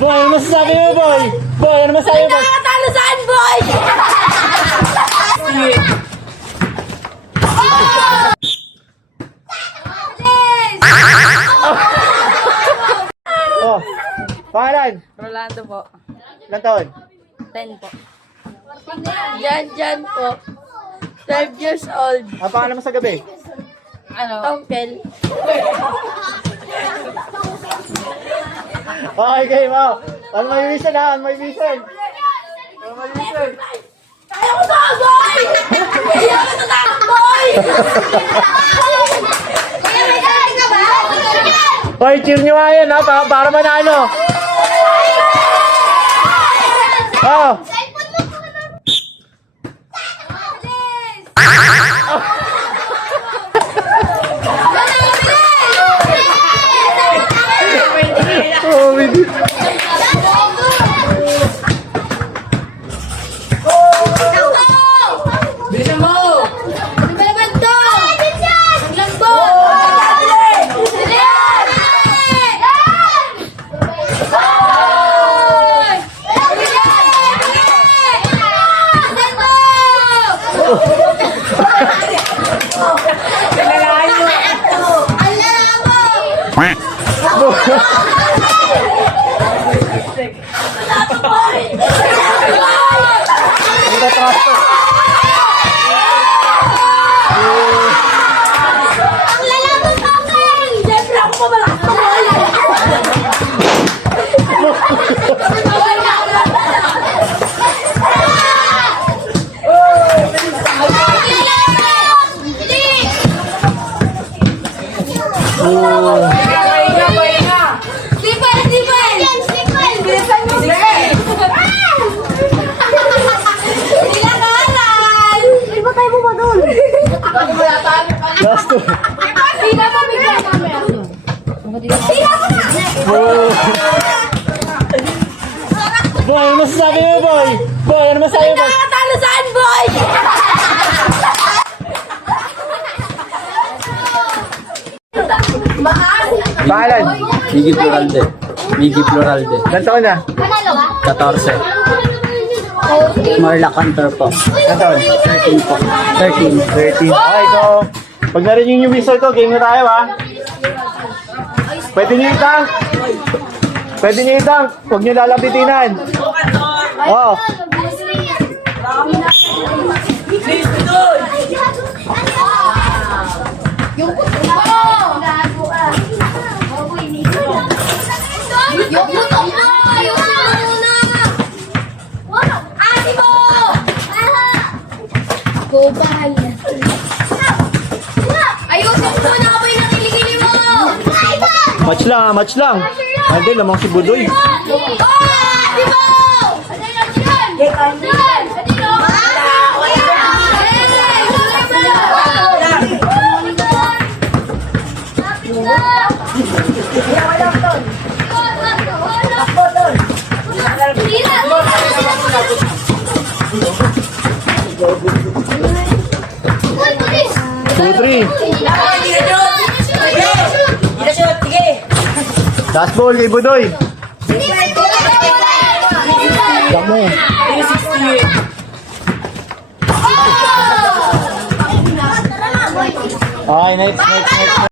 Boy, ano masasabi mo, boy? Boy, ano masasabi mo? Nakakatalo saan, boy? Oh, pangalan? Rolando po. Ilang taon? 10 po. Jan po. 12 years old. Ang pangalan mo sa gabi? Tongkel. Okay, game, oh. Ano may reason, ha? Ano may reason? Ano may reason? Kaya ko to, boy! Kaya ko to, boy! Kaya may galing ka ba? Hoy, cheer nyo nga yan, ha? Para manalo. Oh. Oh, baby. Bilisan mo! Bilisan to! Bilisan to! Last two. Boy, ano masasabi mo, boy? Boy, ano masasabi mo? Nakakatalo saan, boy? Pangalan? Miggy Floralde. Miggy Floralde. Ilang taon na? 14. Marla Cantor po. Ilang taon? 13 po. 13. 13. Okay, so, pag narinig yung whistle ko, game na tayo, ha? Pwede nyo i-tank. Pwede nyo i-tank. Huwag nyo lalabitinan. Oh. Yung puto mo! Yung muna! Ate mo! Gobal! Ayusin mo na kapoy na kilikili mo! Match lang, ha? Match lang. Hindi, lamang si Budoy. Oh! Ate mo! Two, three. Last ball kay Budoy. Damo. Okay, next.